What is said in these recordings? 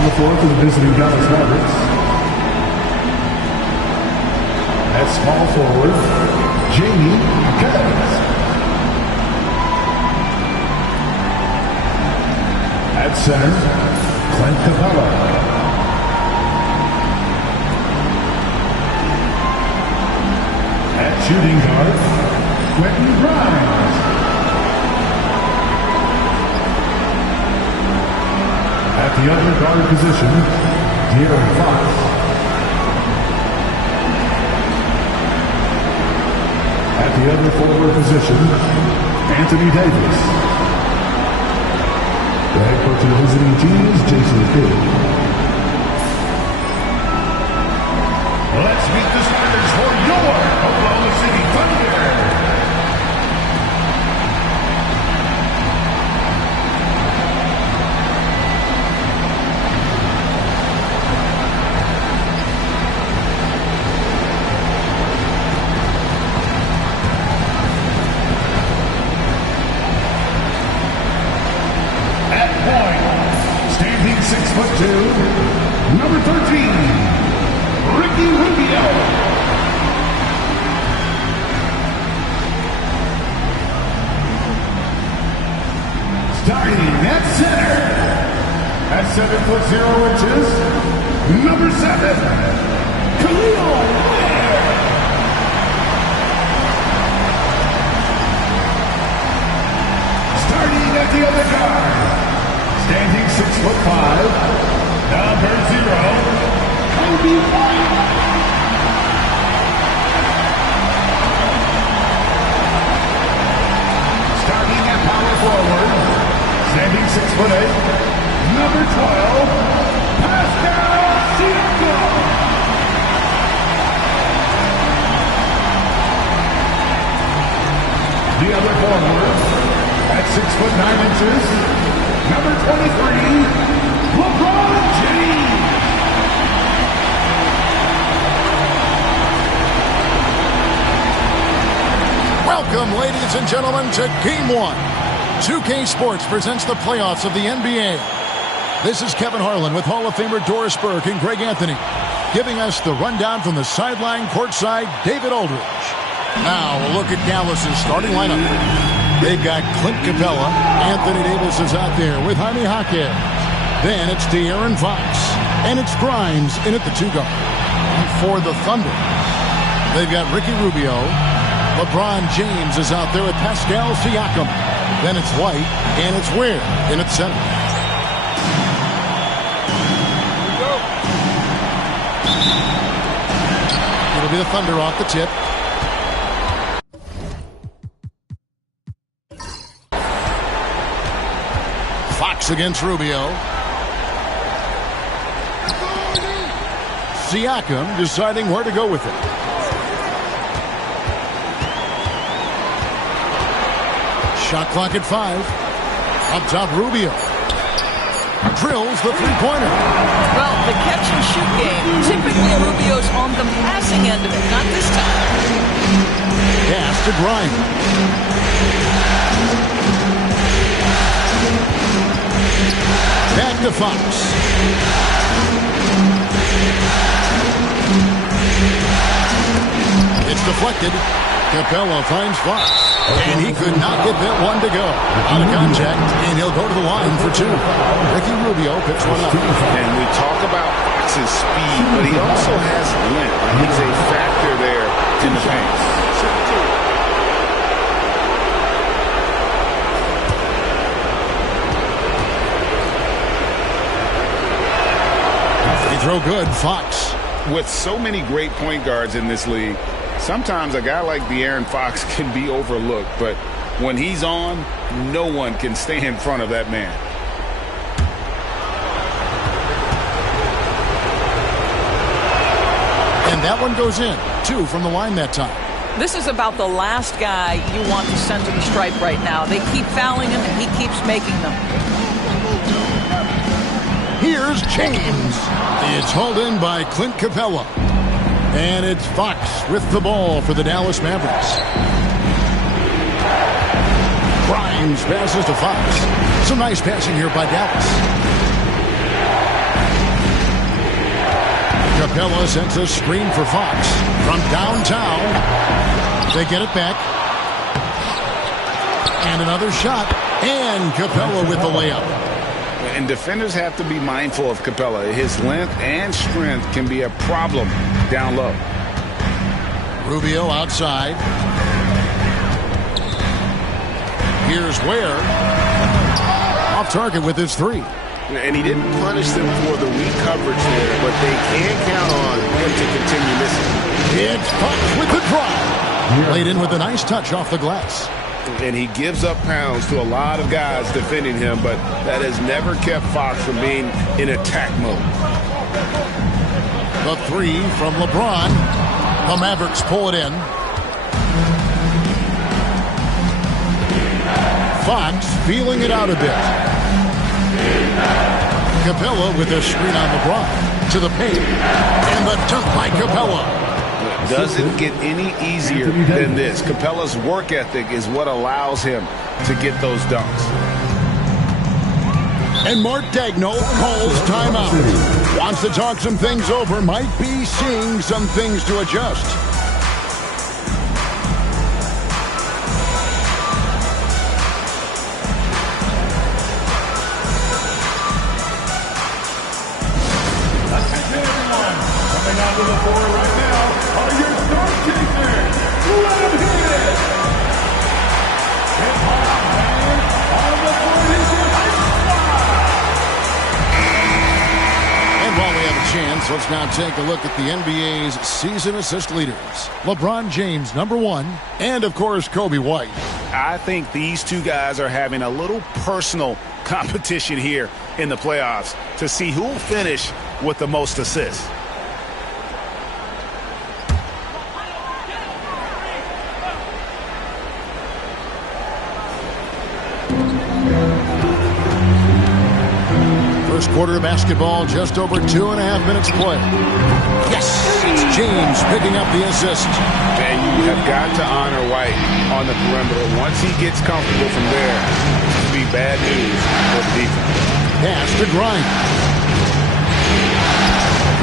On the floor for the visiting Dallas Mavericks. At small forward, Jamie Kez. At center, Clint Capella. At shooting guard, Quentin Grimes. At the other guard position, De'Aaron Fox. At the other forward position, Anthony Davis. The head coach of the visiting team is Jason Kidd. Let's meet the starters for your Oklahoma City Thunder. At point, standing 6'2", number 13, Ricky Rubio. Starting at center, at 7'0", number 7, Khalil Ware. Starting at the other guard, standing 6'5", number 0, Kobe White. Starting at power forward, standing 6'8", number 12, Pascal Siakam. The other forward, at 6'9", number 23, LeBron James. Welcome, ladies and gentlemen, to Game 1. 2K Sports presents the playoffs of the NBA. This is Kevin Harlan with Hall of Famer Doris Burke and Greg Anthony, giving us the rundown from the sideline courtside, David Aldridge. Now, a look at Dallas's starting lineup. They've got Clint Capella. Anthony Davis is out there with Jaime Jaquez. Then it's De'Aaron Fox. And it's Grimes in at the 2 guard. And for the Thunder, they've got Ricky Rubio. LeBron James is out there with Pascal Siakam. Then it's White, and it's Ware in at center. It'll be the Thunder off the tip. Fox against Rubio. Siakam deciding where to go with it. Shot clock at 5. Up top, Rubio. Drills the three-pointer. Well, the catch-and-shoot game, typically Rubio's on the passing end of it, not this time. Pass to Grimes. Back to Fox. It's deflected. Capella finds Fox. And he could not get that one to go. Out of contact, and he'll go to the line for 2. Ricky Rubio picks one up. And we talk about Fox's speed, but he also has length. He's a factor there in the paint. He throw good, Fox. With so many great point guards in this league, sometimes a guy like De'Aaron Fox can be overlooked, but when he's on, no one can stay in front of that man. And that one goes in. 2 from the line that time. This is about the last guy you want to send to the stripe right now. They keep fouling him, and he keeps making them. Here's James. It's hauled in by Clint Capella. And it's Fox with the ball for the Dallas Mavericks. Grimes passes to Fox. Some nice passing here by Dallas. Capella sends a screen for Fox from downtown. They get it back. And another shot. And Capella with the layup. And defenders have to be mindful of Capella. His length and strength can be a problem down low. Rubio outside. Here's Ware. Off target with his three. And he didn't punish them for the weak coverage there, but they can count on him to continue missing. It's Fox with the drive. Laid in with a nice touch off the glass. And he gives up pounds to a lot of guys defending him, but that has never kept Fox from being in attack mode. The three from LeBron. The Mavericks pull it in. Fox feeling it out a bit. Capella with a screen on LeBron. To the paint. And the dunk by Capella. Doesn't get any easier than this. Capella's work ethic is what allows him to get those dunks. And Mark Daigneault calls timeout. Wants to talk some things over. Might be seeing some things to adjust. Attention everyone. Coming onto the floor right now are your star chasers. Let him hit it. Hip-hop fans on the floor is your And while we have a chance, let's now take a look at the NBA's season assist leaders. LeBron James, #1, and of course, Kobe White. I think these two guys are having a little personal competition here in the playoffs to see who will finish with the most assists. First quarter of basketball, just over 2.5 minutes played. Yes, it's James picking up the assist. And you have got to honor White on the perimeter. Once he gets comfortable from there, it will be bad news for the defense. Pass to Grimes.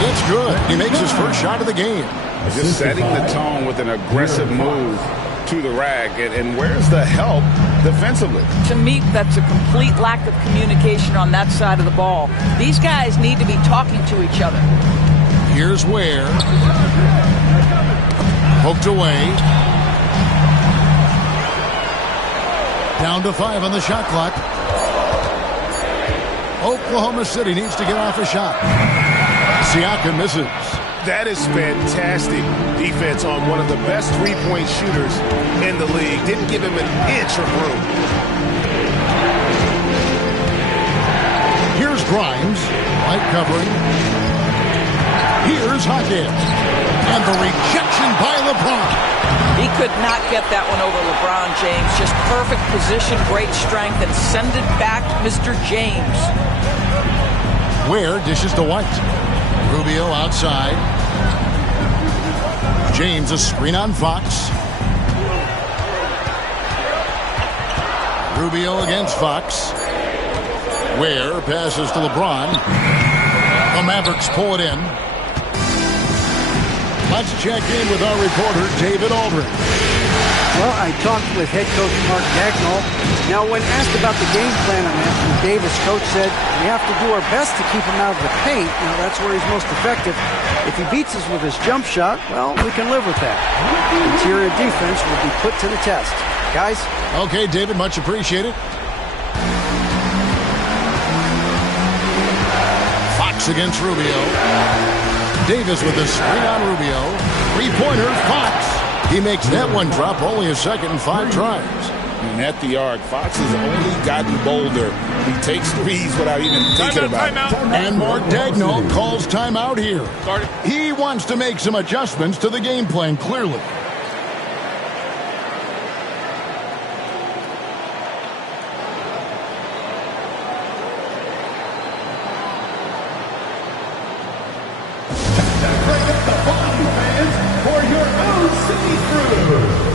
It's good. He makes his first shot of the game. Just setting the tone with an aggressive move to the rack. And where's the help defensively? To me, that's a complete lack of communication on that side of the ball. These guys need to be talking to each other. Here's Ware. Poked away. Down to 5 on the shot clock. Oklahoma City needs to get off a shot. Siakam misses. That is fantastic defense on one of the best three-point shooters in the league. Didn't give him an inch of room. Here's Grimes. Light covering. Here's Hawkins. And the rejection by LeBron. He could not get that one over LeBron James. Just perfect position, great strength, and send it back, Mr. James. Ware dishes to White. Rubio outside. James a screen on Fox. Rubio against Fox. Ware passes to LeBron. The Mavericks pull it in. Let's check in with our reporter, David Aldridge. Well, I talked with head coach Mark Daigneault. Now, when asked about the game plan on Anthony Davis, coach said, we have to do our best to keep him out of the paint. That's where he's most effective. If he beats us with his jump shot, well, we can live with that. Interior defense will be put to the test. Guys? Okay, David, much appreciated. Fox against Rubio. Davis with a screen on Rubio. Three-pointer, Fox. He makes that one drop, only a second and 5 tries. And at the arc, Fox has only gotten bolder. He takes threes without even thinking about it. And Mark Daigneault calls timeout here. He wants to make some adjustments to the game plan, clearly. for your own city crew.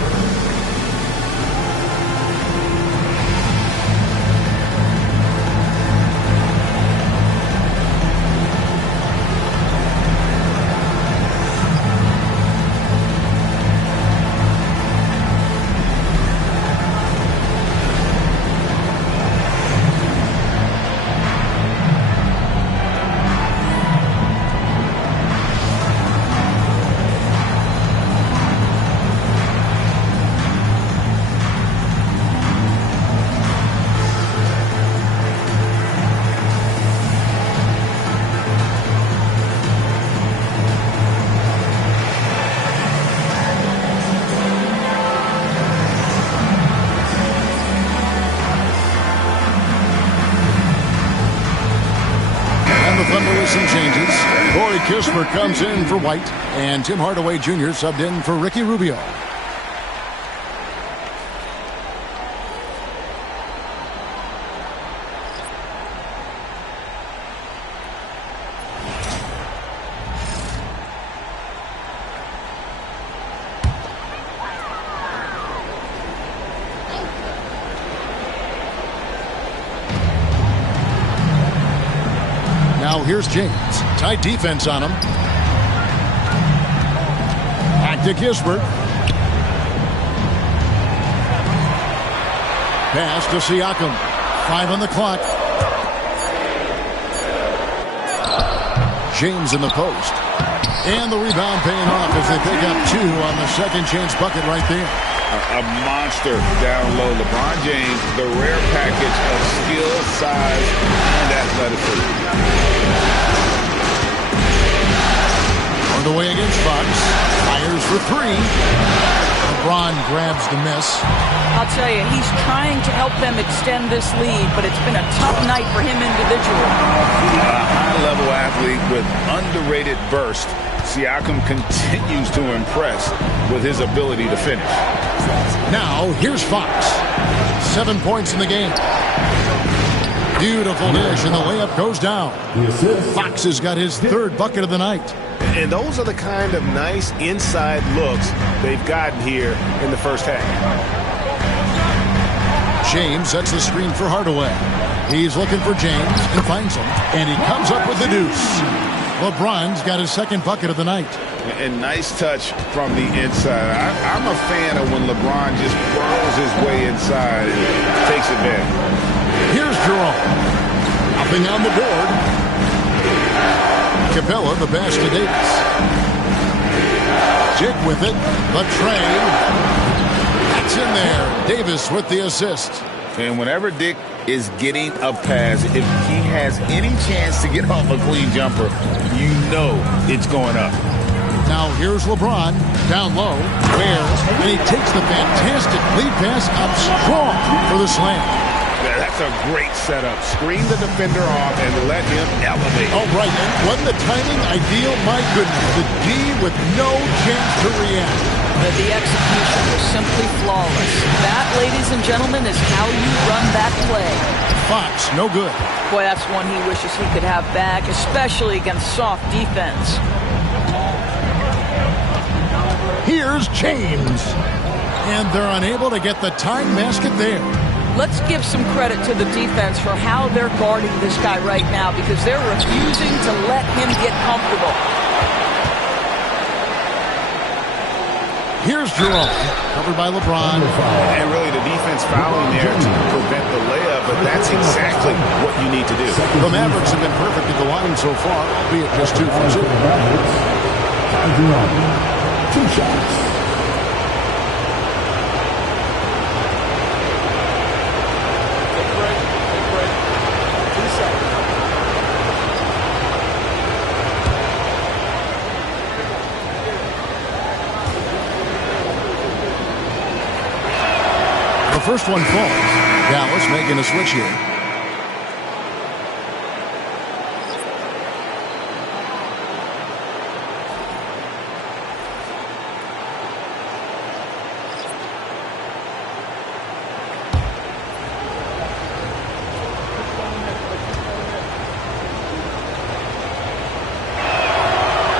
Thunder with some changes. Corey Kispert comes in for White, and Tim Hardaway Jr. subbed in for Ricky Rubio. Now here's James. Tight defense on him. Back to Kispert. Pass to Siakam. 5 on the clock. James in the post. And the rebound paying off as they pick up 2 on the second chance bucket right there. A monster down low. LeBron James, the rare package of skill, size, and athleticism. On the way against Fox. Fires for 3. LeBron grabs the miss. I'll tell you, he's trying to help them extend this lead, but it's been a tough night for him individually. A high-level athlete with underrated burst. Siakam continues to impress with his ability to finish. Now, here's Fox. 7 points in the game. Beautiful dish, and the layup goes down. Fox has got his 3rd bucket of the night. And those are the kind of nice inside looks they've gotten here in the first half. James sets the screen for Hardaway. He's looking for James and finds him. And he comes up with the deuce. LeBron's got his 2nd bucket of the night. And nice touch from the inside. I'm a fan of when LeBron just burrows his way inside and takes advantage. Here's Jerome. Hopping on the board. Capella, the pass to Davis. Dick with it. The tray. That's in there. Davis with the assist. And whenever Dick is getting a pass, if he has any chance to get off a clean jumper, you know it's going up. Now here's LeBron, down low, and he takes the fantastic lead pass up strong for the slam. Yeah, that's a great setup. Screen the defender off and let him elevate. Oh, right, and wasn't the timing ideal? My goodness, the D with no chance to react. The execution was simply flawless. That, ladies and gentlemen, is how you run that play. Fox, no good. Boy, that's one he wishes he could have back, especially against soft defense. Here's James. And they're unable to get the tying basket there. Let's give some credit to the defense for how they're guarding this guy right now because they're refusing to let him get comfortable. Here's Jerome, covered by LeBron. And really the defense fouling there to prevent the layup, but that's exactly what you need to do. The Mavericks have been perfect at the line so far, albeit just 2 for 2. Two shots. The first one falls. Dallas making a switch here.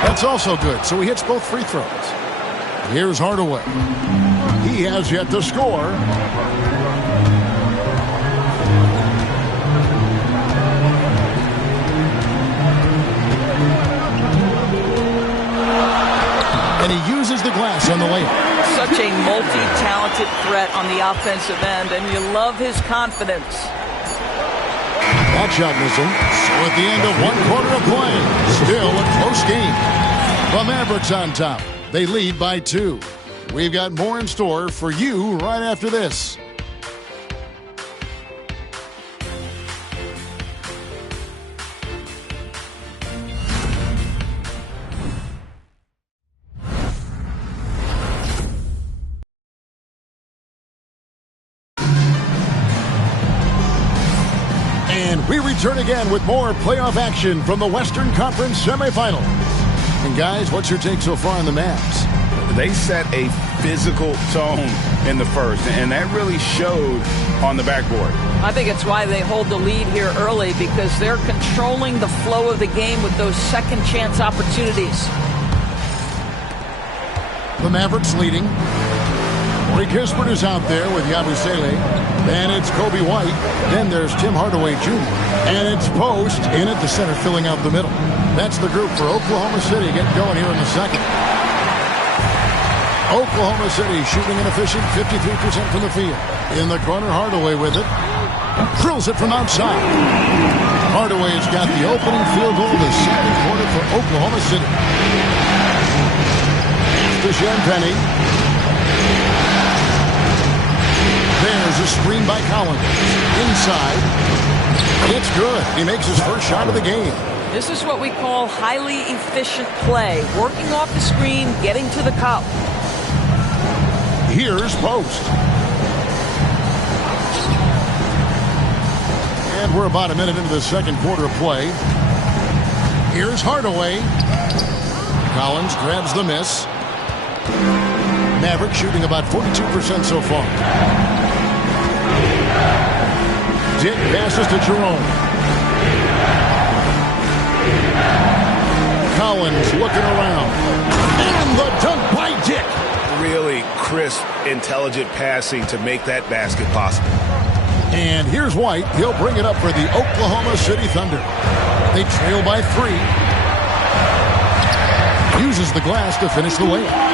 That's also good, so he hits both free throws. Here's Hardaway. He has yet to score. And he uses the glass on the layup. Such a multi-talented threat on the offensive end, and you love his confidence. That shot missing. So at the end of 1 quarter of play, still a close game. The Mavericks on top. They lead by 2. We've got more in store for you right after this. And we return return again with more playoff action from the Western Conference semifinals. And guys, what's your take so far on the Mavs? They set a physical tone in the first, and that really showed on the backboard. I think it's why they hold the lead here early, because they're controlling the flow of the game with those second chance opportunities. The Mavericks leading. Ray Kispert is out there with Yabusele. And it's Kobe White. Then there's Tim Hardaway Jr. And it's Post in at the center, filling out the middle. That's the group for Oklahoma City getting going here in the second. Oklahoma City shooting an efficient 53% from the field. In the corner, Hardaway with it. Drills it from outside. Hardaway has got the opening field goal of the second quarter for Oklahoma City. To Champagne. There's a screen by Collins. Inside. It's good. He makes his first shot of the game. This is what we call highly efficient play. Working off the screen, getting to the cup. Here's Post. And we're about a minute into the second quarter of play. Here's Hardaway. Collins grabs the miss. Mavericks shooting about 42% so far. Dick passes to Jerome. Collins looking around. And the dunk by Dick. Really crisp, intelligent passing to make that basket possible. And here's White. He'll bring it up for the Oklahoma City Thunder. They trail by 3. Uses the glass to finish the layup.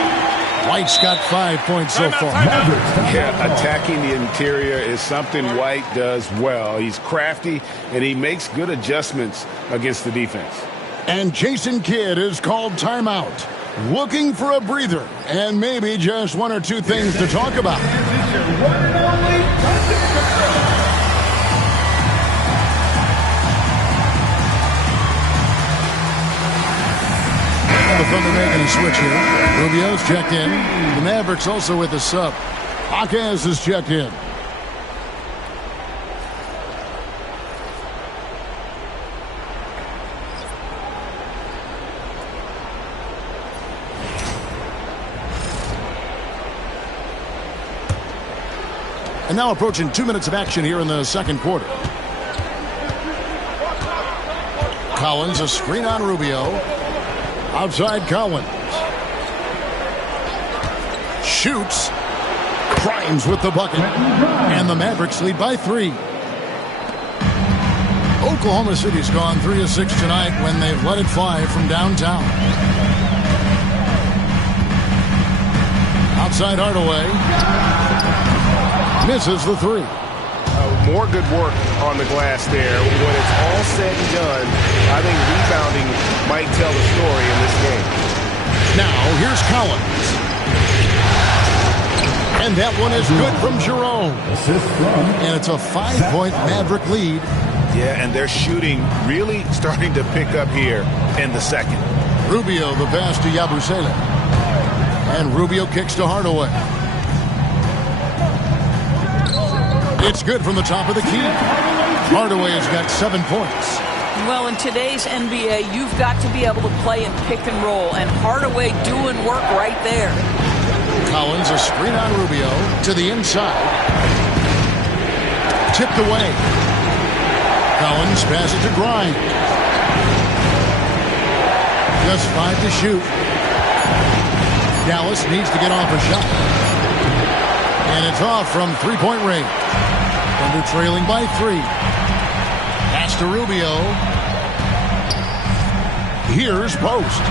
White's got 5 points so far. Yeah, attacking the interior is something White does well. He's crafty, and he makes good adjustments against the defense. And Jason Kidd is called timeout. Looking for a breather and maybe just one or two things to talk about. The Thunder making a switch here. Rubio's checked in. The Mavericks also with a sub. Jaquez is checked in. And now approaching 2 minutes of action here in the second quarter. Collins, a screen on Rubio. Outside Collins. Shoots. Crimes with the bucket. And the Mavericks lead by 3. Oklahoma City's gone 3 of 6 tonight when they've let it fly from downtown. Outside Hardaway. Misses the 3. More good work on the glass there. When it's all said and done, I think rebounding might tell the story in this game. Now, here's Collins. And that one is good from Jerome. And it's a 5-point Maverick lead. Yeah, and their shooting really starting to pick up here in the second. Rubio, the pass to Yabusele. And Rubio kicks to Hardaway. It's good from the top of the key. Hardaway has got 7 points. Well, in today's NBA, you've got to be able to play in pick and roll, and Hardaway doing work right there. Collins, a screen on Rubio to the inside. Tipped away. Collins passes to Grimes. Just 5 to shoot. Dallas needs to get off a shot. And it's off from three-point range. Thunder trailing by 3. Pass to Rubio. Here's Post.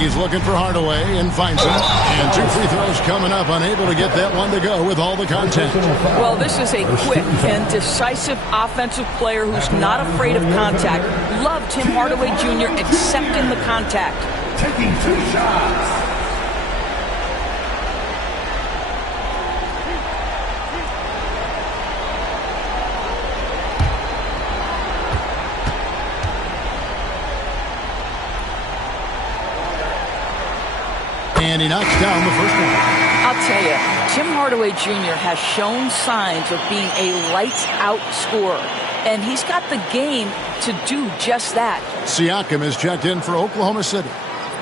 He's looking for Hardaway and finds him. And 2 free throws coming up. Unable to get that one to go with all the contact. Well, this is a quick and decisive offensive player who's not afraid of contact. Love Tim Hardaway Jr. accepting the contact. Taking 2 shots. And he knocks down the first one. I'll tell you, Tim Hardaway Jr. has shown signs of being a lights-out scorer, and he's got the game to do just that. Siakam is checked in for Oklahoma City.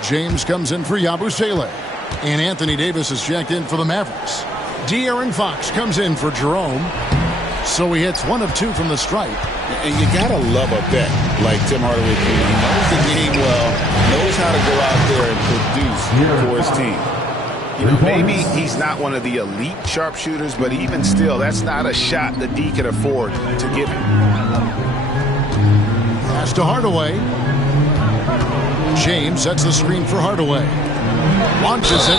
James comes in for Yabusele. And Anthony Davis is checked in for the Mavericks. De'Aaron Fox comes in for Jerome. So he hits 1 of 2 from the stripe. And you got to love a vet like Tim Hardaway Jr. He knows the game well, knows how to go out there and produce for his team. You know, maybe he's not one of the elite sharpshooters, but even still, that's not a shot that D can afford to give him. Pass to Hardaway. James sets the screen for Hardaway. Launches it.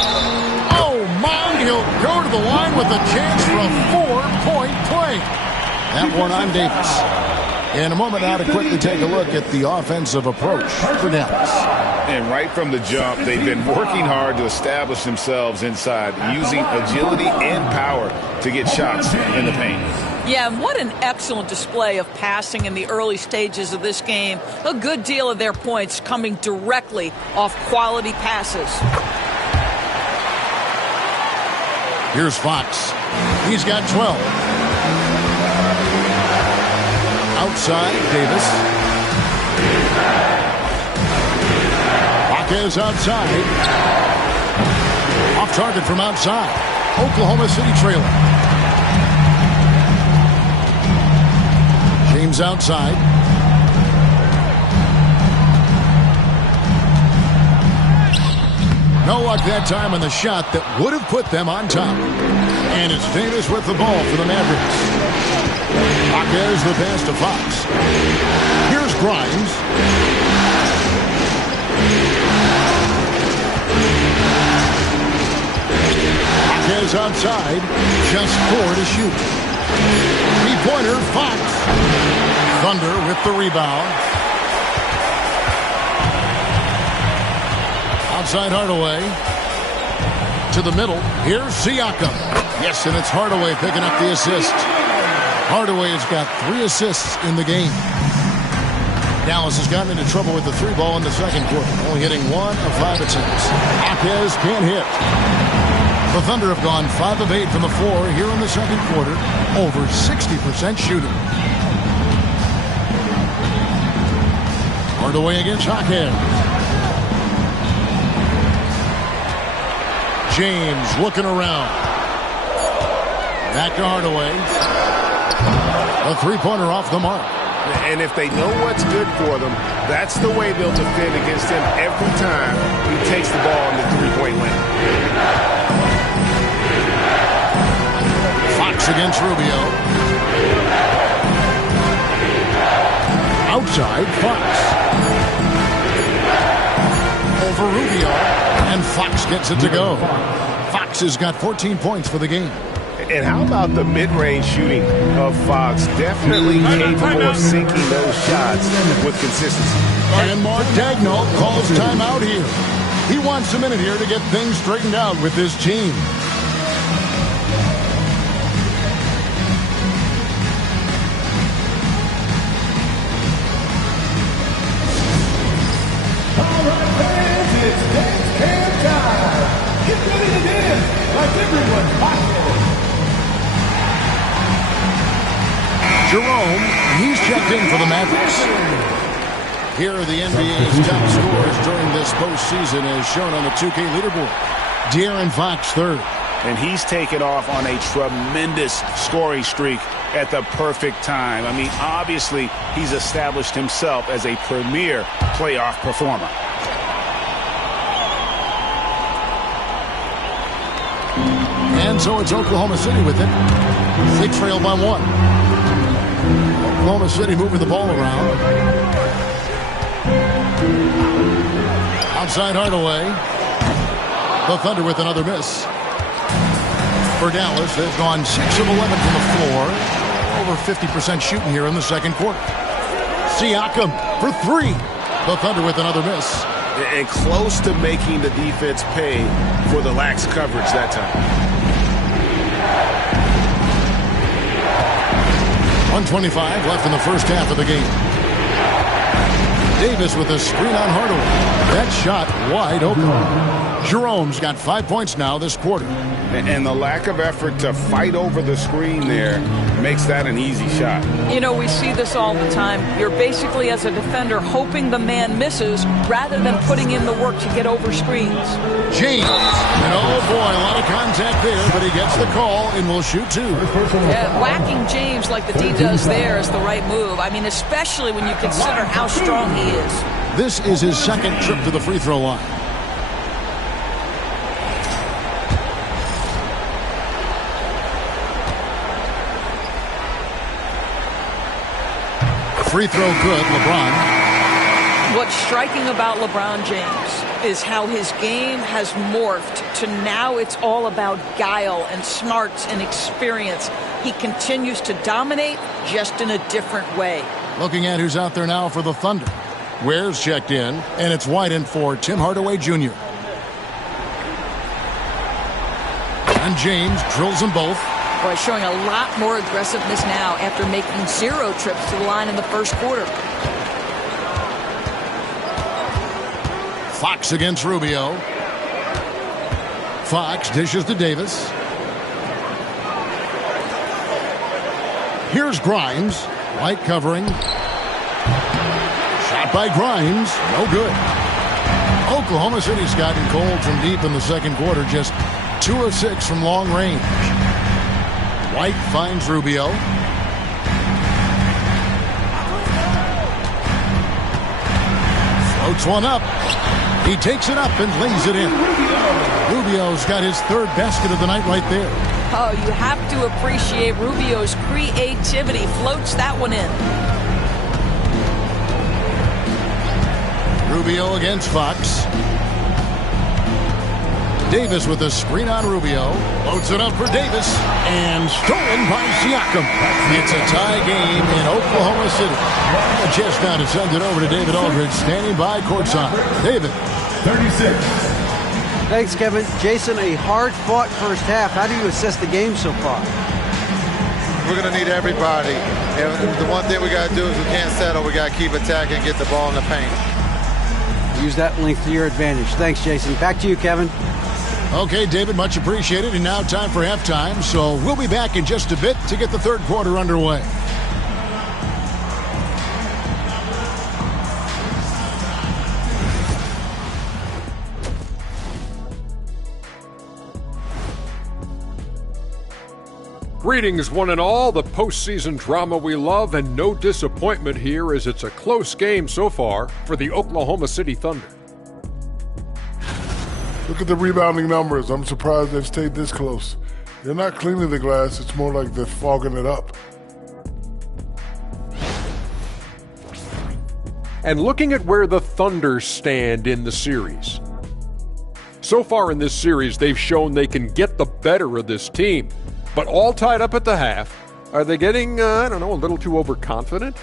Oh, my! He'll go to the line with a chance for a 4-point play. That one on Davis. In a moment now to quickly take a look at the offensive approach for Dallas. And right from the jump, they've been working hard to establish themselves inside, using agility and power to get shots in the paint. Yeah, and what an excellent display of passing in the early stages of this game. A good deal of their points coming directly off quality passes. Here's Fox. He's got 12. Outside, Davis. Is outside. Off target from outside. Oklahoma City trailing. James outside. No luck that time on the shot that would have put them on top. And it's Davis with the ball for the Mavericks. There's the pass to Fox. Here's Grimes. Is outside, just 4 to shoot. 3-pointer, Fox. Thunder with the rebound. Outside Hardaway. To the middle. Here's Siakam. Yes, and it's Hardaway picking up the assist. Hardaway has got 3 assists in the game. Dallas has gotten into trouble with the 3-ball in the second quarter, only hitting 1 of 5 attempts. Akez can't hit. The Thunder have gone 5 of 8 from the floor here in the second quarter, over 60% shooting. Hardaway against Akez. James looking around. Back to Hardaway. A 3-pointer off the mark. And if they know what's good for them, that's the way they'll defend against him every time he takes the ball in the 3-point lane. Fox against Rubio. Outside, Fox. Over Rubio. And Fox gets it to go. Fox has got 14 points for the game. And how about the mid-range shooting of Fox? Definitely capable of sinking those shots with consistency. And Mark Daigneault calls timeout here. He wants a minute here to get things straightened out with his team. All right, fans, it's dance cam time. Get ready to dance like everyone's popular. Jerome, he's checked in for the Mavericks. Here are the NBA's top scorers during this postseason as shown on the 2K leaderboard. De'Aaron Fox, 3rd. And he's taken off on a tremendous scoring streak at the perfect time. I mean, obviously, he's established himself as a premier playoff performer. And so it's Oklahoma City with it. They trail by 1. Oklahoma City moving the ball around. Outside Hardaway. The Thunder with another miss. For Dallas, they've gone 6 of 11 from the floor. Over 50% shooting here in the second quarter. Siakam for 3. The Thunder with another miss. And close to making the defense pay for the lax coverage that time. 1:25 left in the first half of the game. Davis with a screen on Hardaway. That shot wide open. Jerome's got 5 points now this quarter. And the lack of effort to fight over the screen there makes that an easy shot. You know, we see this all the time. You're basically, as a defender, hoping the man misses rather than putting in the work to get over screens. James. And oh boy, a lot of contact there, but he gets the call and will shoot two. Yeah, whacking James like the D does there is the right move. I mean, especially when you consider how strong he is. This is his second trip to the free throw line. Free throw good, LeBron. What's striking about LeBron James is how his game has morphed to now it's all about guile and smarts and experience. He continues to dominate, just in a different way. Looking at who's out there now for the Thunder. Ware's checked in, and it's Whiten for Tim Hardaway Jr. And James drills them both. Boy, showing a lot more aggressiveness now after making 0 trips to the line in the first quarter. Fox against Rubio. Fox dishes to Davis. Here's Grimes. White covering. Shot by Grimes. No good. Oklahoma City's gotten cold from deep in the second quarter. Just 2 of 6 from long range. White finds Rubio. Floats one up. He takes it up and lays it in. Rubio's got his 3rd basket of the night right there. Oh, you have to appreciate Rubio's creativity. Floats that one in. Rubio against Fox. Davis with a screen on Rubio. Loads it up for Davis. And stolen by Siakam. It's a tie game in Oklahoma City. A chance now to send it over to David Aldridge, standing by courtside. David. 36. Thanks, Kevin. Jason, a hard-fought first half. How do you assess the game so far? We're going to need everybody. And the one thing we got to do is we can't settle. We got to keep attacking and get the ball in the paint. Use that length to your advantage. Thanks, Jason. Back to you, Kevin. Okay, David, much appreciated. And now time for halftime. So we'll be back in just a bit to get the third quarter underway. Greetings, one and all. The postseason drama we love, and no disappointment here as it's a close game so far for the Oklahoma City Thunder. Look at the rebounding numbers. I'm surprised they've stayed this close. They're not cleaning the glass. It's more like they're fogging it up. And looking at where the Thunder stand in the series. So far in this series, they've shown they can get the better of this team. But all tied up at the half. Are they getting, a little too overconfident?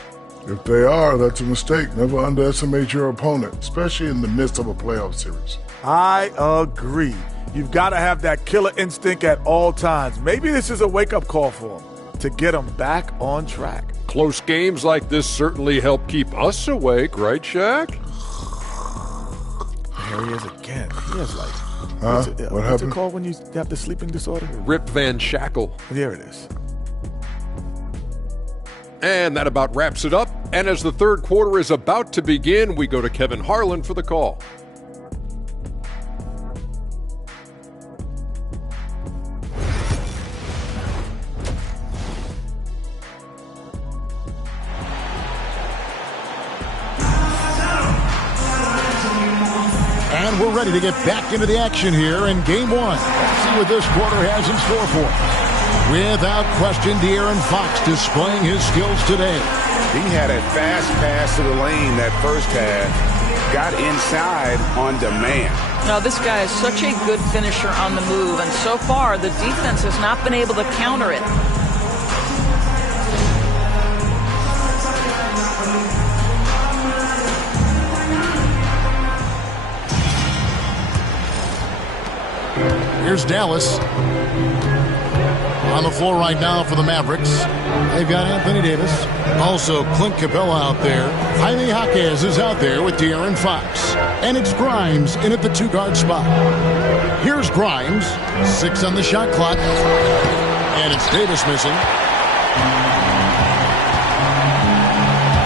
If they are, that's a mistake. Never underestimate your opponent, especially in the midst of a playoff series. I agree. You've got to have that killer instinct at all times. Maybe this is a wake-up call for them to get them back on track. Close games like this certainly help keep us awake, right, Shaq? There he is again. He has like... What What's happened? it called when you have the sleeping disorder? Rip Van Shackle. There it is. And that about wraps it up. And as the third quarter is about to begin, we go to Kevin Harlan for the call. And we're ready to get back into the action here in game one. Let's see what this quarter has in store for us. Without question, De'Aaron Fox displaying his skills today. He had a fast pass to the lane that first half. Got inside on demand. Now, this guy is such a good finisher on the move, and so far the defense has not been able to counter it. Here's Dallas. On the floor right now for the Mavericks, they've got Anthony Davis. Also, Clint Capella out there. Jaime Jaquez is out there with De'Aaron Fox. And it's Grimes in at the 2-guard spot. Here's Grimes. 6 on the shot clock. And it's Davis missing.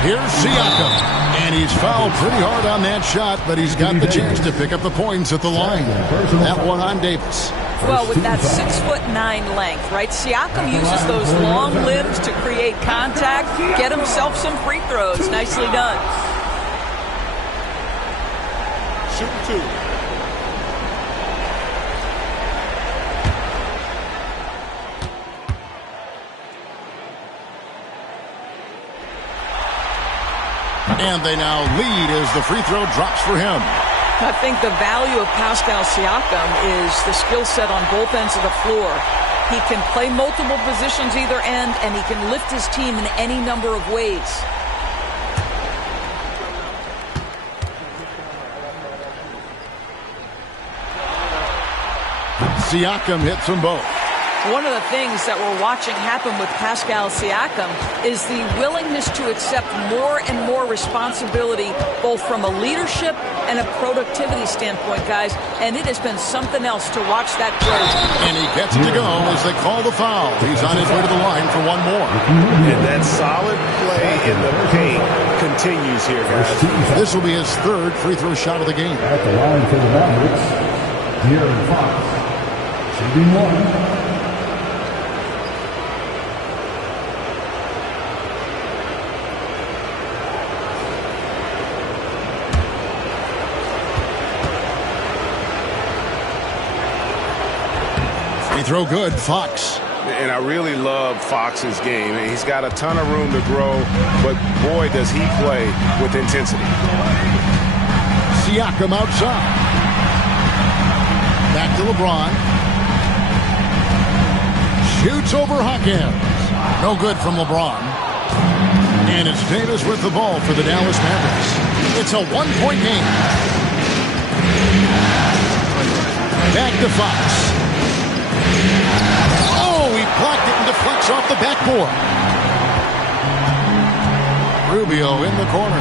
Here's Siakam. And he's fouled pretty hard on that shot, but he's got the chance to pick up the points at the line. That one on Davis. Well, with that 6'9" length, right? Siakam uses those long limbs to create contact, get himself some free throws. Nicely done. Shoot 2. And they now lead as the free throw drops for him. I think the value of Pascal Siakam is the skill set on both ends of the floor. He can play multiple positions either end, and he can lift his team in any number of ways. Siakam hits them both. One of the things that we're watching happen with Pascal Siakam is the willingness to accept more and more responsibility, both from a leadership and a productivity standpoint, guys. And it has been something else to watch that growth. And he gets it to go as they call the foul. He's on his way to the line for one more. And that solid play in the paint continues here, guys. This will be his 3rd free throw shot of the game. At the line for the Mavericks, De'Aaron Fox, shooting 1. Throw good, Fox. And I really love Fox's game. He's got a ton of room to grow, but boy, does he play with intensity. Siakam outside. Back to LeBron. Shoots over Hawkins. No good from LeBron. And it's Davis with the ball for the Dallas Mavericks. It's a 1-point game. Back to Fox. Oh, he blocked it and deflects off the backboard. Rubio in the corner.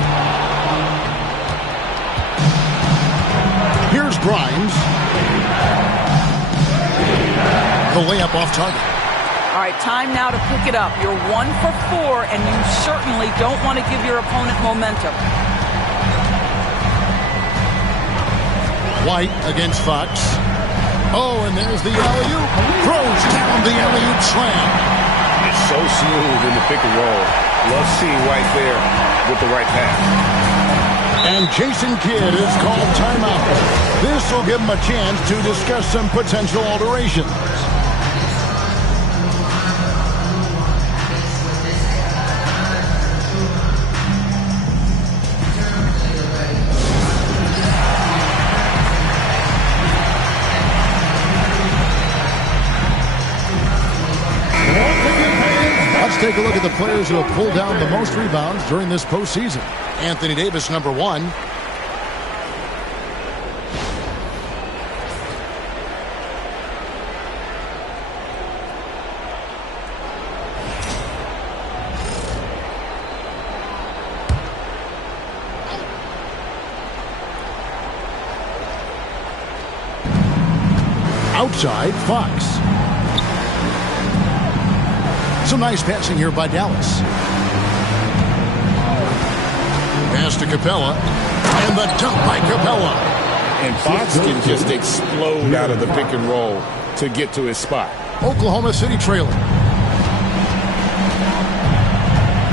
Here's Grimes. The layup off target. All right, time now to pick it up. You're 1 for 4, and you certainly don't want to give your opponent momentum. White against Fox. Oh, and there's the alley-oop. Throws down the alley-oop slam. It's so smooth in the pick and roll. Love seeing White there with the right pass. And Jason Kidd is called timeout. This will give him a chance to discuss some potential alterations. Take a look at the players who have pulled down the most rebounds during this postseason. Anthony Davis, number 1. Outside, Fox. Some nice passing here by Dallas. Pass to Capella. And the dunk by Capella. And Fox can just explode out of the pick and roll to get to his spot. Oklahoma City trailing.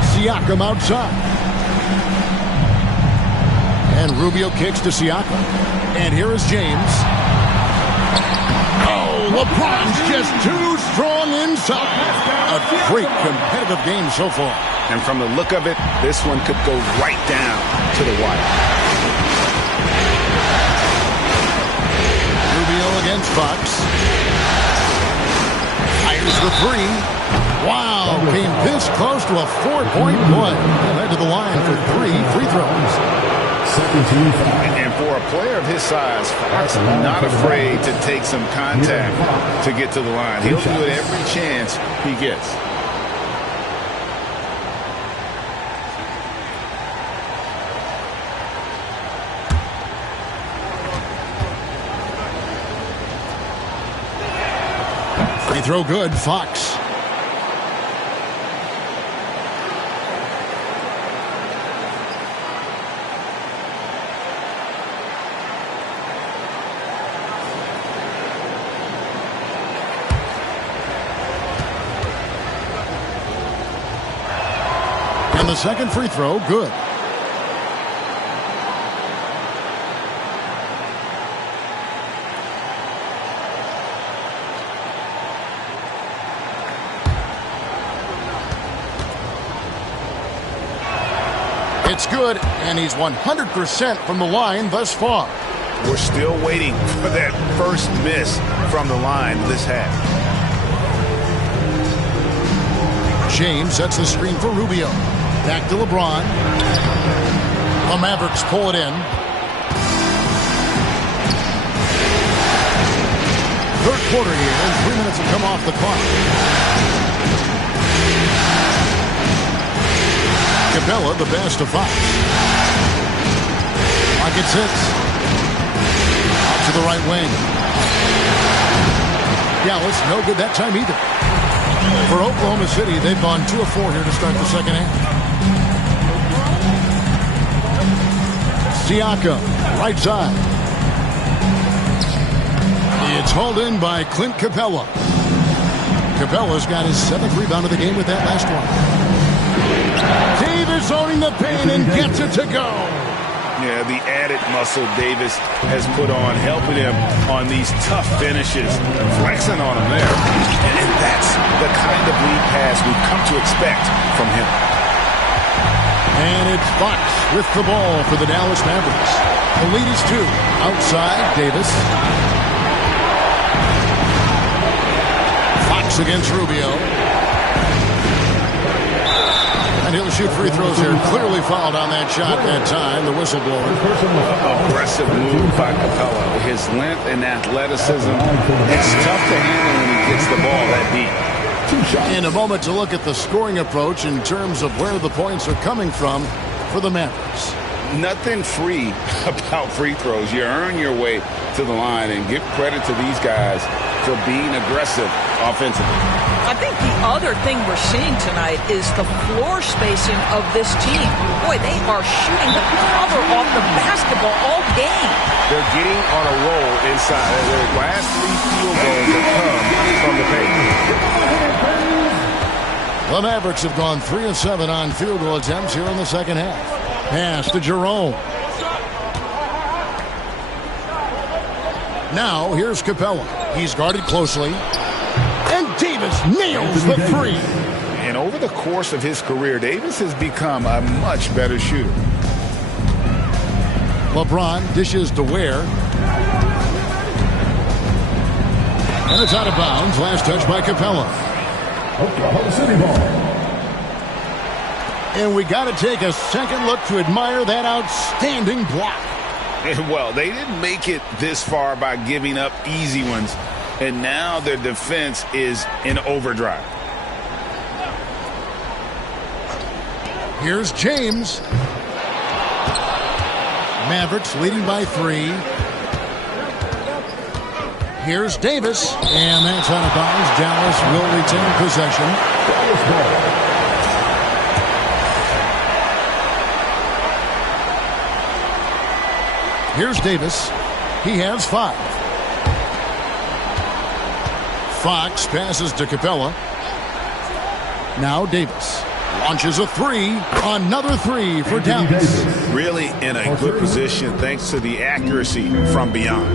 Siakam outside. And Rubio kicks to Siakam. And here is James. LeBron's just too strong inside. A great competitive game so far. And from the look of it, this one could go right down to the wire. Rubio against Fox. Fires the 3. Wow, came this close to a 4-point play. Led to the line for 3 free throws. And for a player of his size, Fox not afraid to take some contact to get to the line. He'll do it every chance he gets. Free throw good, Fox. And the second free throw, good. It's good, and he's 100% from the line thus far. We're still waiting for that first miss from the line this half. James sets the screen for Rubio. Back to LeBron. The Mavericks pull it in. Third quarter here, and 3 minutes have come off the clock. Capella, the best of Fox. Pocket sits. Out to the right wing. Dallas, no good that time either. For Oklahoma City, they've gone 2 of 4 here to start the second half. Siakam, right side. It's hauled in by Clint Capella. Capella's got his 7th rebound of the game with that last one. Davis owning the paint and gets it to go. Yeah, the added muscle Davis has put on, helping him on these tough finishes, flexing on him there. And that's the kind of lead pass we've come to expect from him. And it's Fox with the ball for the Dallas Mavericks. The lead is 2. Outside, Davis. Fox against Rubio. And he'll shoot free throws here. Clearly fouled on that shot that time, the whistleblower. Aggressive move by Capella. His length and athleticism, it's tough to handle when he gets the ball that deep. In a moment to look at the scoring approach in terms of where the points are coming from for the Mavericks. Nothing free about free throws. You earn your way to the line, and give credit to these guys for being aggressive offensively. I think the other thing we're seeing tonight is the floor spacing of this team. Boy, they are shooting the cover off the basketball all game. They're getting on a roll inside. Their last 3 field goals have come from the paint. The Mavericks have gone 3 of 7 on field goal attempts here in the second half. Pass to Jerome. Now here's Capella. He's guarded closely. And Davis nails the 3. And over the course of his career, Davis has become a much better shooter. LeBron dishes to Ware. And it's out of bounds. Last touch by Capella. Oklahoma City ball. And we got to take a second look to admire that outstanding block. Well, they didn't make it this far by giving up easy ones. And now their defense is in overdrive. Here's James. Mavericks leading by 3. Here's Davis. And that's out of bounds. Dallas will retain possession. Here's Davis. He has 5. Fox passes to Capella. Now Davis launches a 3. Another 3 for Dallas. Really in a good position thanks to the accuracy from beyond.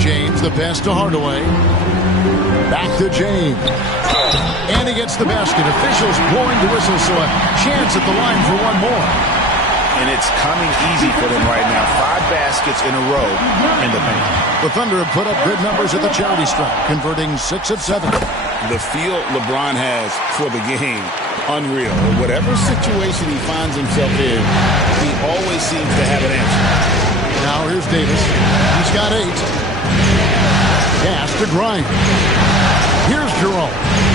James, the pass to Hardaway. Back to James. And he gets the basket. Officials blowing the whistle, so a chance at the line for one more. And it's coming easy for them right now. 5 baskets in a row in the paint. The Thunder have put up good numbers at the charity stripe, converting 6 of 7. The feel LeBron has for the game, unreal. Whatever situation he finds himself in, he always seems to have an answer. Now here's Davis. He's got 8. Pass to Grimes. Here's Jerome.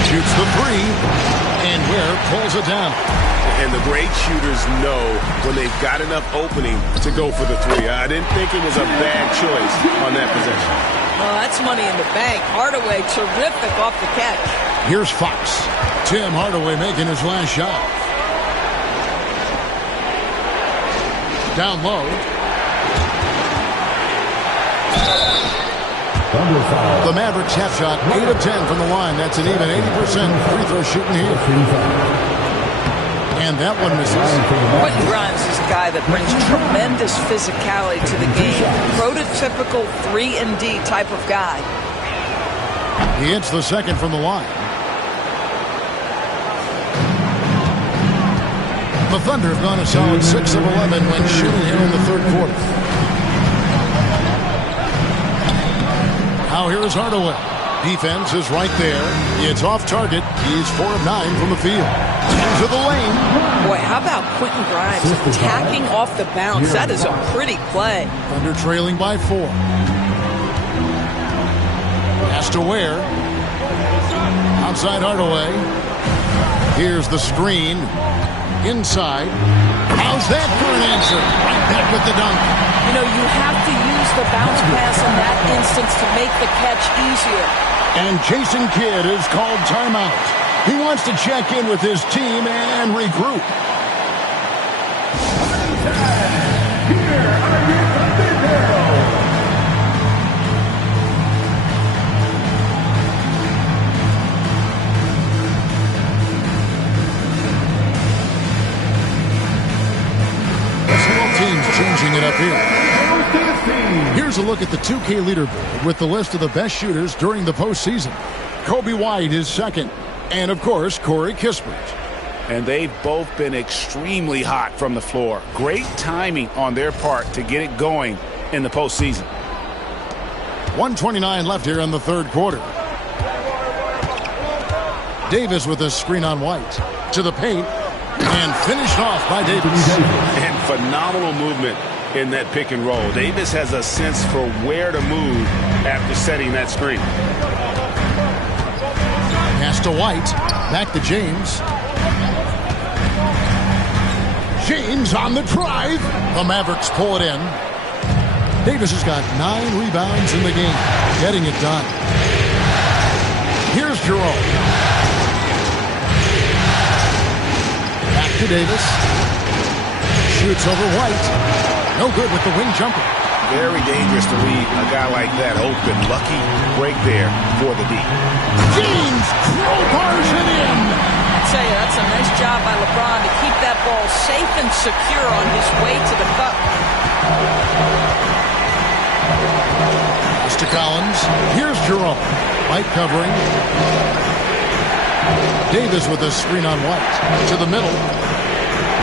Shoots the 3. And Ware pulls it down. And the great shooters know when they've got enough opening to go for the 3. I didn't think it was a bad choice on that possession. Well, that's money in the bank. Hardaway, terrific off the catch. Here's Fox. Tim Hardaway making his last shot. Down low. The Mavericks half shot, 8 of 10 from the line. That's an even 80% free throw shooting here. And that one misses. Quentin Grimes is a guy that brings tremendous physicality to the game. Prototypical 3-and-D type of guy. He hits the second from the line. The Thunder have gone a solid 6 of 11 when shooting here in the third quarter. Now here is Hardaway. Defense is right there. It's off target. He's 4 of 9 from the field. Into the lane. Boy, how about Quentin Grimes attacking off the bounce? That is a pretty play. Thunder trailing by 4. Pass to Ware. Outside Hardaway. Here's the screen. Inside. How's that for an answer? Right back with the dunk. You know, you have to use the bounce pass in that instance to make the catch easier. And Jason Kidd is called timeout. He wants to check in with his team and regroup. Changing it up here. Here's a look at the 2K leaderboard with the list of the best shooters during the postseason. Kobe White is second. And, of course, Corey Kispert. And they've both been extremely hot from the floor. Great timing on their part to get it going in the postseason. 1:29 left here in the third quarter. Davis with a screen on White. To the paint. And finished off by Davis. And phenomenal movement in that pick and roll. Davis has a sense for where to move after setting that screen. Pass to White. Back to James. James on the drive. The Mavericks pull it in. Davis has got 9 rebounds in the game. Getting it done. Here's Jerome. Back to Davis. Shoots over White. No good with the wing jumper. Very dangerous to leave a guy like that open. Lucky break there for the D. James crowbars it in. I'll tell you, that's a nice job by LeBron to keep that ball safe and secure on his way to the cup. Mr. Collins. Here's Jerome. White covering. Davis with a screen on White. To the middle.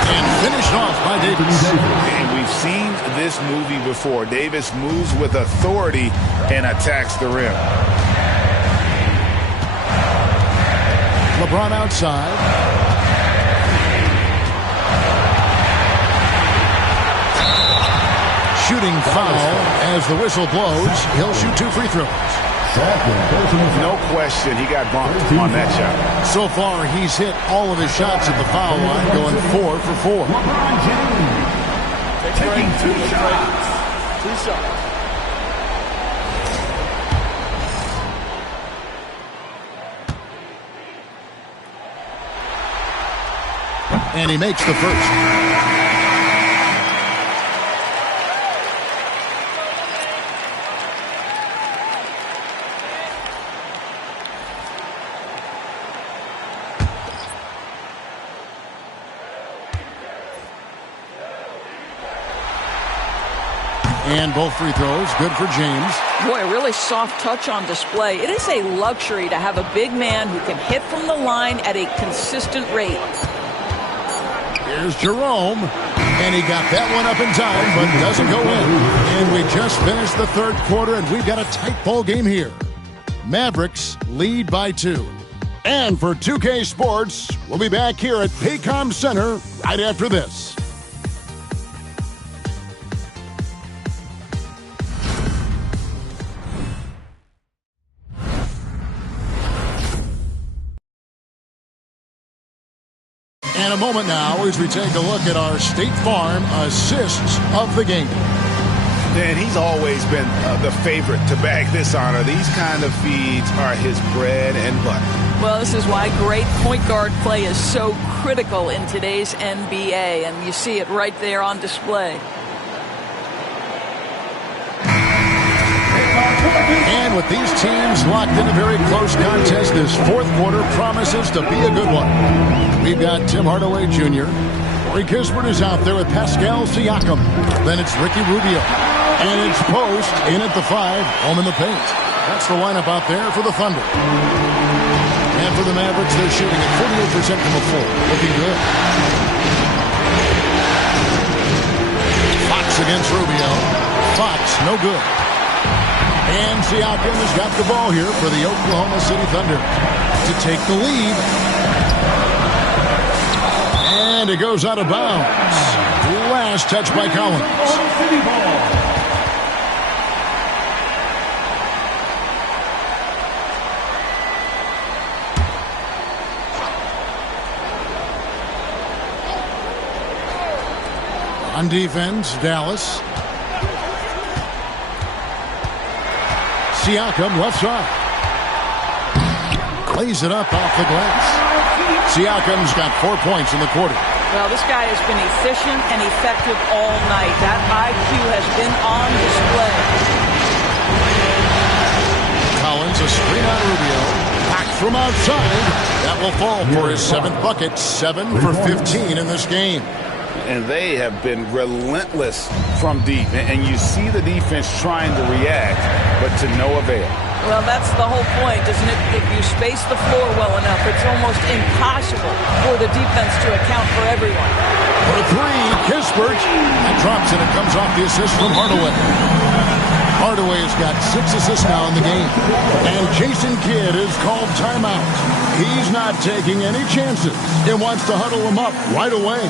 And finished off by Davis. And we've seen this movie before. Davis moves with authority and attacks the rim. LeBron outside. Shooting foul as the whistle blows. He'll shoot 2 free throws. No question, he got bumped on that shot. So far, he's hit all of his shots at the foul line, going 4 for 4. Taking 2 shots. 2 shots. And he makes the first. And both free throws, good for James. Boy, a really soft touch on display. It is a luxury to have a big man who can hit from the line at a consistent rate. Here's Jerome. And he got that one up in time, but doesn't go in. And we just finished the third quarter, and we've got a tight ball game here. Mavericks lead by 2. And for 2K Sports, we'll be back here at Paycom Center right after this. And a moment now as we take a look at our State Farm assists of the game. And he's always been the favorite to bag this honor. These kind of feeds are his bread and butter. Well, this is why great point guard play is so critical in today's NBA, and you see it right there on display. And with these teams locked in a very close contest, this fourth quarter promises to be a good one. We've got Tim Hardaway Jr. Corey Kispert is out there with Pascal Siakam. Then it's Ricky Rubio. And it's Post in at the 5, home in the paint. That's the lineup out there for the Thunder. And for the Mavericks, they're shooting at 48% from the floor. Looking good. Fox against Rubio. Fox, no good. And Siakam has got the ball here for the Oklahoma City Thunder to take the lead. And it goes out of bounds. Last touch by Collins. On defense, Dallas. Siakam, left side. Lays it up off the glass. Siakam's got 4 points in the quarter. Well, this guy has been efficient and effective all night. That IQ has been on display. Collins, a screen on Rubio. Back from outside. That will fall for his 7th bucket. 7 for 15 in this game. And they have been relentless from deep. And you see the defense trying to react, but to no avail. Well, that's the whole point, isn't it? If you space the floor well enough, it's almost impossible for the defense to account for everyone. For 3, Kispert. That drops and it comes off the assist from Hardaway. Hardaway has got 6 assists now in the game. And Jason Kidd is called timeout. He's not taking any chances. He wants to huddle him up right away.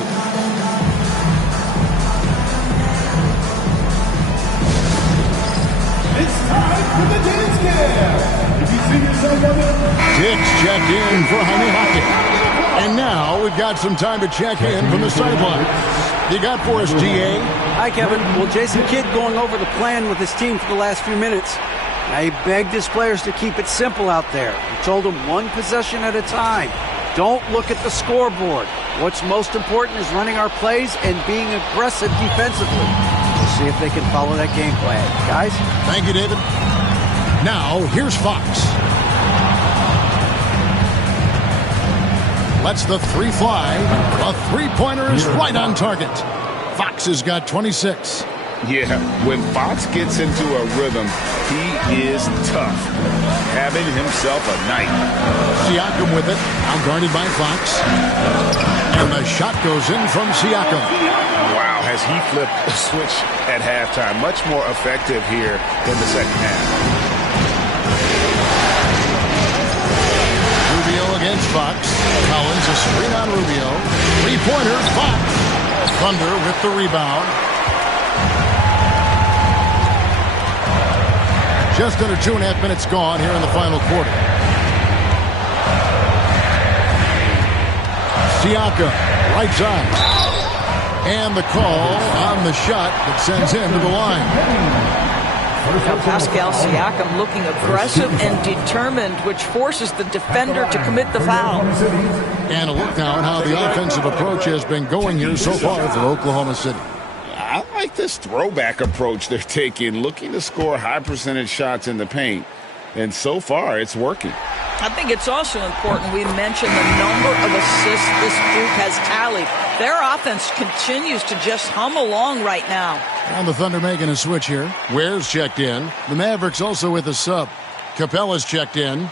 It's time for the dance cam. If you see yourself on the... Diggs checked in for Jaime Jaquez. And now we've got some time to check in from the sideline. You got for us, DA? Hi, Kevin. Well, Jason Kidd going over the plan with his team for the last few minutes. Now, he begged his players to keep it simple out there. He told them one possession at a time. Don't look at the scoreboard. What's most important is running our plays and being aggressive defensively. We'll see if they can follow that game plan. Guys? Thank you, David. Now, here's Fox. Lets the 3 fly. A 3-pointer is right on target. Fox has got 26. Yeah, when Fox gets into a rhythm, he is tough. Having himself a night. Siakam with it. Now guarded by Fox. And the shot goes in from Siakam. Wow, has he flipped a switch at halftime. Much more effective here in the second half. Rubio against Fox. Collins a screen on Rubio. 3-pointer, Fox. Thunder with the rebound. Just under 2.5 minutes gone here in the final quarter. Siakam, right side. And the call on the shot that sends him to the line. Now Pascal Siakam looking aggressive and determined, which forces the defender to commit the foul. And a look now at how the offensive approach has been going here so far for Oklahoma City. I like this throwback approach they're taking, looking to score high percentage shots in the paint. And so far, it's working. I think it's also important we mention the number of assists this group has tallied. Their offense continues to just hum along right now. And the Thunder making a switch here. Ware's checked in. The Mavericks also with a sub. Capella's checked in.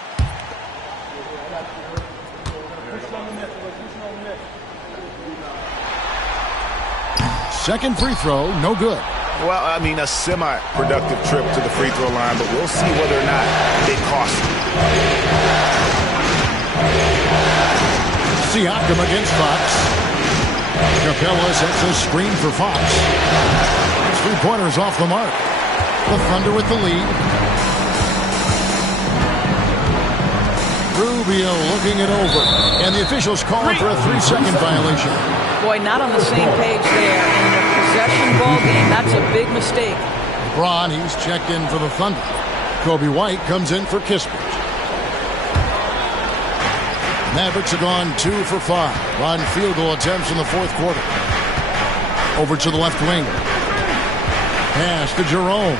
Second free throw, no good. Well, I mean, a semi-productive trip to the free throw line, but we'll see whether or not it costs him. Siakam against Fox. Capella sets a screen for Fox. 3-pointers off the mark. The Thunder with the lead. Rubio looking it over. And the officials calling for a 3-second violation. Boy, not on the same page there. In a possession ball game, that's a big mistake. LeBron, he's checked in for the Thunder. Kobe White comes in for Kispert. Mavericks have gone 2 for 5 on field goal attempts in the fourth quarter. Over to the left wing. Pass to Jerome.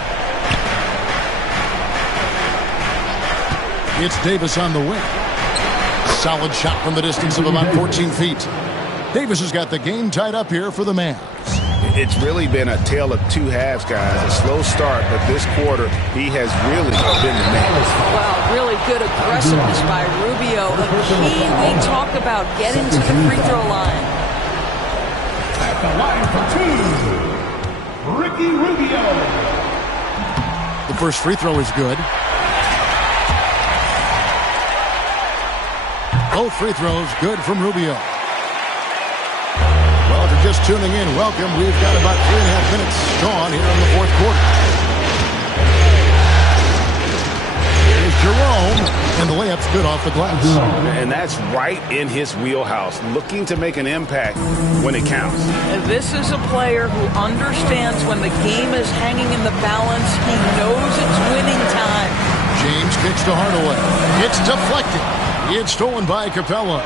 It's Davis on the wing. Solid shot from the distance of about 14 feet. Davis has got the game tied up here for the Mavs. It's really been a tale of two halves, guys. A slow start, but this quarter, he has really been the man. Well, really good aggressiveness by Rubio. A key we talk about, getting to the free throw line. At the line for 2, Ricky Rubio. The first free throw is good. Both free throws good from Rubio. Well, if you're just tuning in, welcome. We've got about 3.5 minutes gone here in the fourth quarter. Here's Jerome, and the layup's good off the glass. And that's right in his wheelhouse, looking to make an impact when it counts. This is a player who understands when the game is hanging in the balance. He knows it's winning time. James kicks to Hardaway. It's deflected. It's stolen by Capella.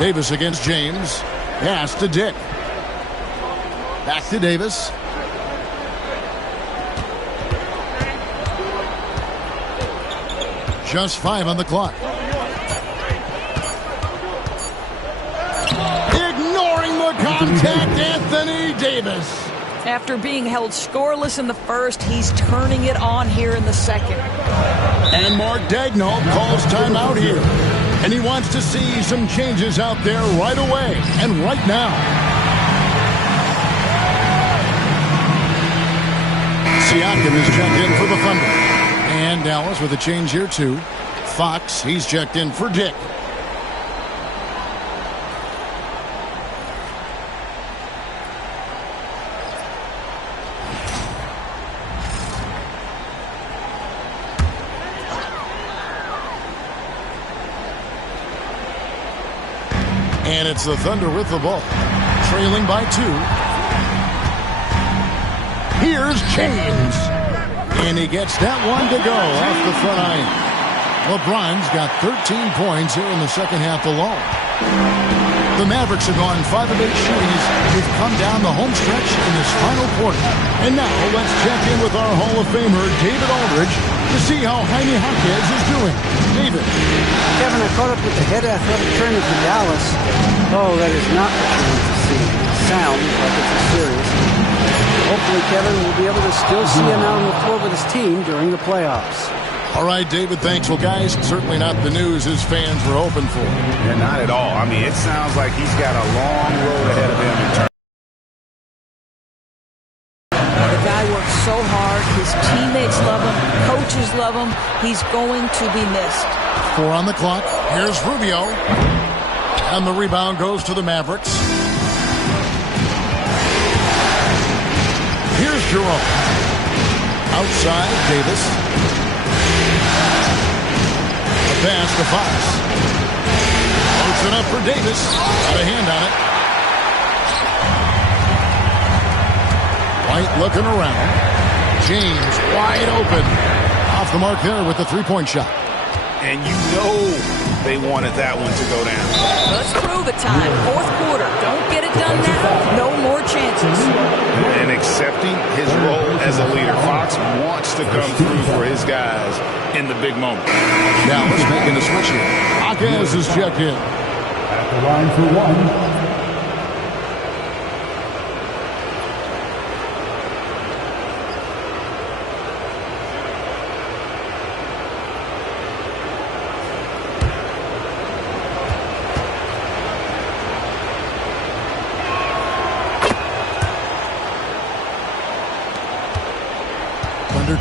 Davis against James. Pass to Dick. Back to Davis. Just 5 on the clock. Ignoring the contact, Anthony Davis. After being held scoreless in the first, he's turning it on here in the second. And Mark Daigneault calls timeout here. And he wants to see some changes out there right away and right now. Siakam is checked in for the Thunder. And Dallas with a change here too. Fox, he's checked in for Dick. And it's the Thunder with the ball, trailing by 2. Here's James. And he gets that one to go off the front iron. LeBron's got 13 points here in the second half alone. The Mavericks have gone 5 of 8 shooting as they've come down the home stretch in this final quarter. And now let's check in with our Hall of Famer, David Aldridge, to see how Jaime Jaquez is doing. David. Kevin, I caught up with the head athletic trainer for Dallas. Oh, that is not what you want to see. It sounds like it's serious. Hopefully, Kevin will be able to still see him out on the floor with his team during the playoffs. All right, David, thanks. Well, guys, certainly not the news his fans were hoping for. Yeah, not at all. I mean, it sounds like he's got a long road ahead of him in terms. The guy works so hard. His teammates love him. Coaches love him. He's going to be missed. 4 on the clock. Here's Rubio. And the rebound goes to the Mavericks. Here's Jerome. Outside, Davis. A pass to Fox. Floats it up for Davis. Got a hand on it. White looking around. James wide open. Off the mark there with the 3-point shot. And you know they wanted that one to go down. Let's prove it time. Fourth quarter. Don't get it done now. No more chances. And accepting his role as a leader. Fox wants to come through for his guys in the big moment. Dallas making the switch here. Jaquez is checked in. At the line for 1.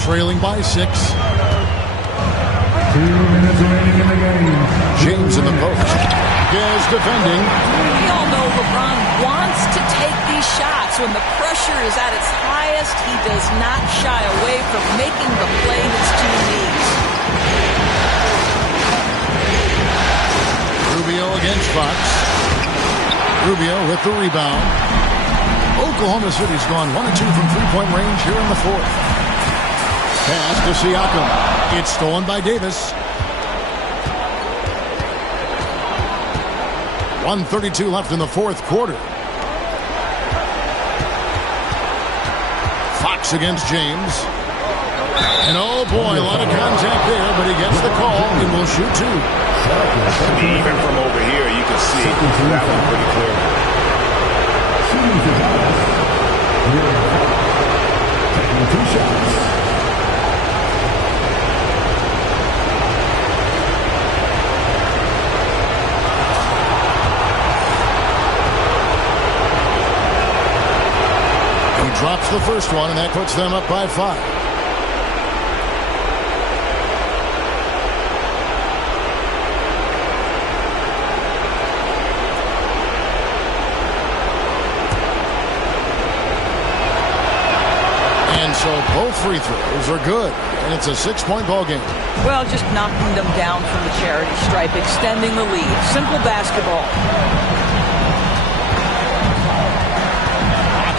Trailing by 6. 2 minutes remaining in the game. James in the post. Is defending. We all know LeBron wants to take these shots. When the pressure is at its highest, he does not shy away from making the play his team needs. Rubio against Fox. Rubio with the rebound. Oklahoma City's gone 1 of 2 from three-point range here in the fourth. Pass to Siakam. It's stolen by Davis. 1:32 left in the fourth quarter. Fox against James. And oh boy, a lot of contact there, but he gets the call and will shoot 2. Even from over here, you can see that one pretty clear. Shooting for Dallas. Taking 2 shots. Drops the first one, and that puts them up by 5. And so both free throws are good, and it's a 6-point ball game. Well, just knocking them down from the charity stripe, extending the lead. Simple basketball.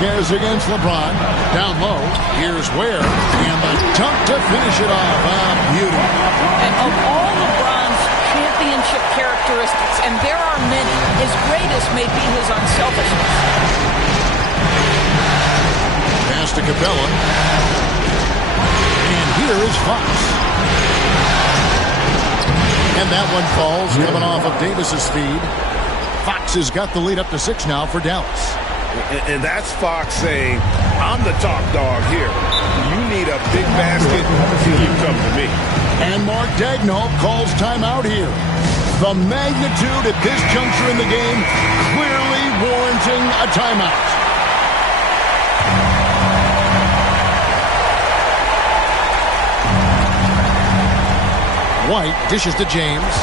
Is against LeBron. Down low. Here's Ware. And the dunk to finish it off. Beauty. And of all LeBron's championship characteristics, and there are many, his greatest may be his unselfishness. Pass to Capella. And here is Fox. And that one falls, coming off of Davis's feed. Fox has got the lead up to 6 now for Dallas. And that's Fox saying, I'm the top dog here. You need a big basket, you come to me. And Mark Daigneault calls timeout here. The magnitude at this juncture in the game clearly warranting a timeout. White dishes to James.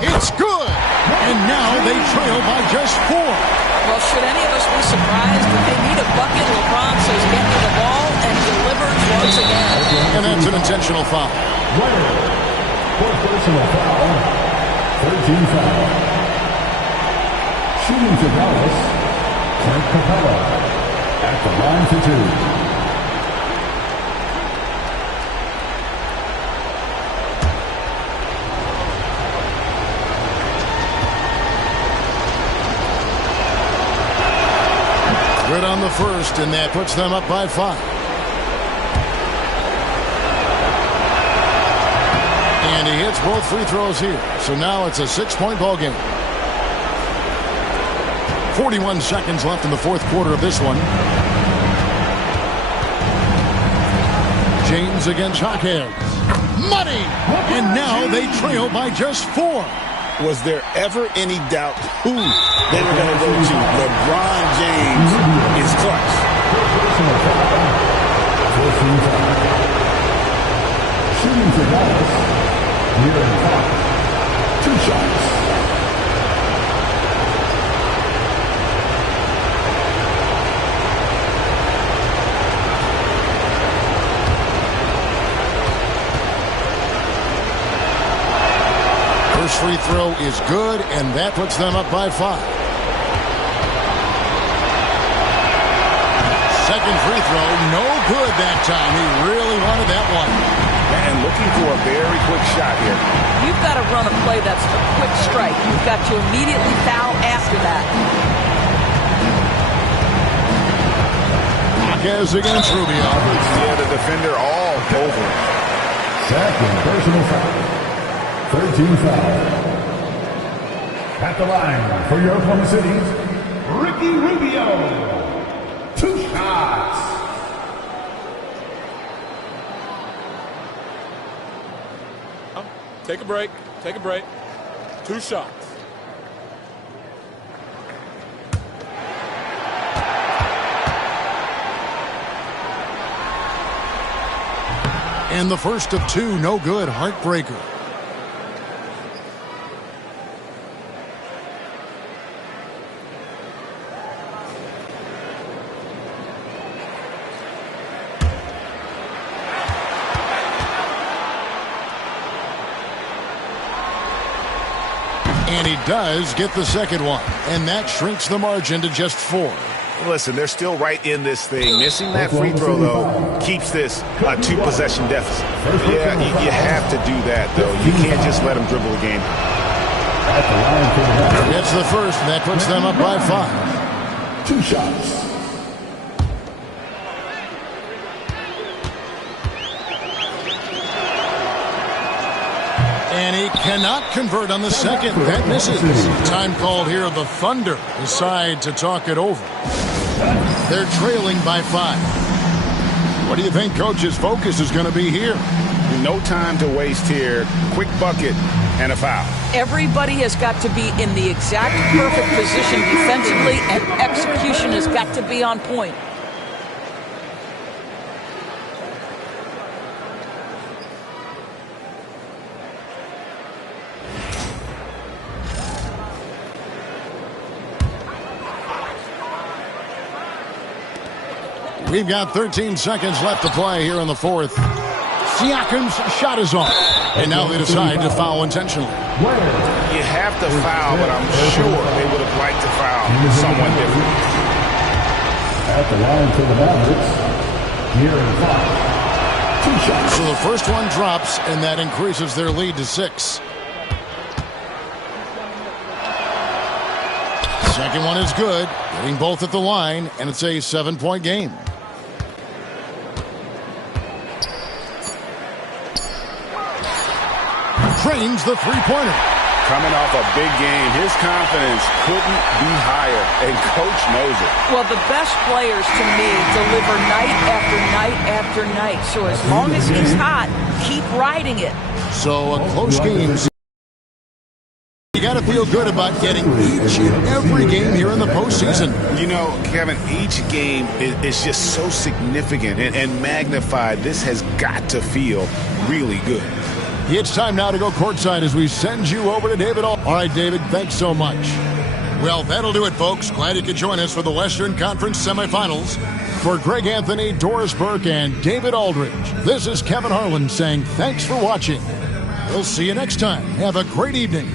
It's good! And now they trail by just 4. Well, should any of us be surprised if they need a bucket? LeBron says, get me the ball, and delivers once again. And that's an intentional foul. Fourth personal foul. 13 foul. Shooting for Dallas. Clint Capella at the line for 2. Good on the first, and that puts them up by 5. And he hits both free throws here. So now it's a 6-point ball game. 41 seconds left in the fourth quarter of this one. James against Hawkhead. Money! And now they trail by just 4. Was there ever any doubt who they were going to go to? LeBron James is clutch. Shooting for Dallas. Here in Fox. 2 shots. First free throw is good, and that puts them up by 5. Second free throw, no good that time. He really wanted that one. And looking for a very quick shot here. You've got to run a play that's a quick strike. You've got to immediately foul after that. Marquez against Rubio. Yeah, the defender all over it. Second personal foul. 13 foul. At the line for your Oklahoma City, Ricky Rubio. 2 shots. Take a break. Take a break. 2 shots. And the first of two, no good, heartbreaker. And he does get the second one, and that shrinks the margin to just 4. Listen, they're still right in this thing. Missing that free throw, though, keeps this a 2-possession deficit. Yeah, you have to do that, though. You can't just let them dribble the game. Gets the first, and that puts them up by 5. 2 shots. And he cannot convert on the second. That misses. Time called here. The Thunder decide to talk it over. They're trailing by 5. What do you think Coach's focus is going to be here? No time to waste here. Quick bucket and a foul. Everybody has got to be in the exact perfect position defensively, and execution has got to be on point. We've got 13 seconds left to play here in the fourth. Siakam's shot is off. And now they decide to foul intentionally. You have to foul, but I'm sure they would have liked to foul someone different. At the line for the Mavericks, here in 5. 2 shots. So the first one drops, and that increases their lead to 6. Second one is good, getting both at the line, and it's a 7-point game. Drains the three-pointer. Coming off a big game, his confidence couldn't be higher, and Coach knows it. Well, the best players, to me, deliver night after night after night. So as long as he's hot, keep riding it. So a close game. You got to feel good about getting each and every game here in the postseason. You know, Kevin, each game is just so significant and magnified. This has got to feel really good. It's time now to go courtside as we send you over to David. All right, David, thanks so much. Well, that'll do it, folks. Glad you could join us for the Western Conference semifinals. For Greg Anthony, Doris Burke, and David Aldridge, this is Kevin Harlan saying thanks for watching. We'll see you next time. Have a great evening.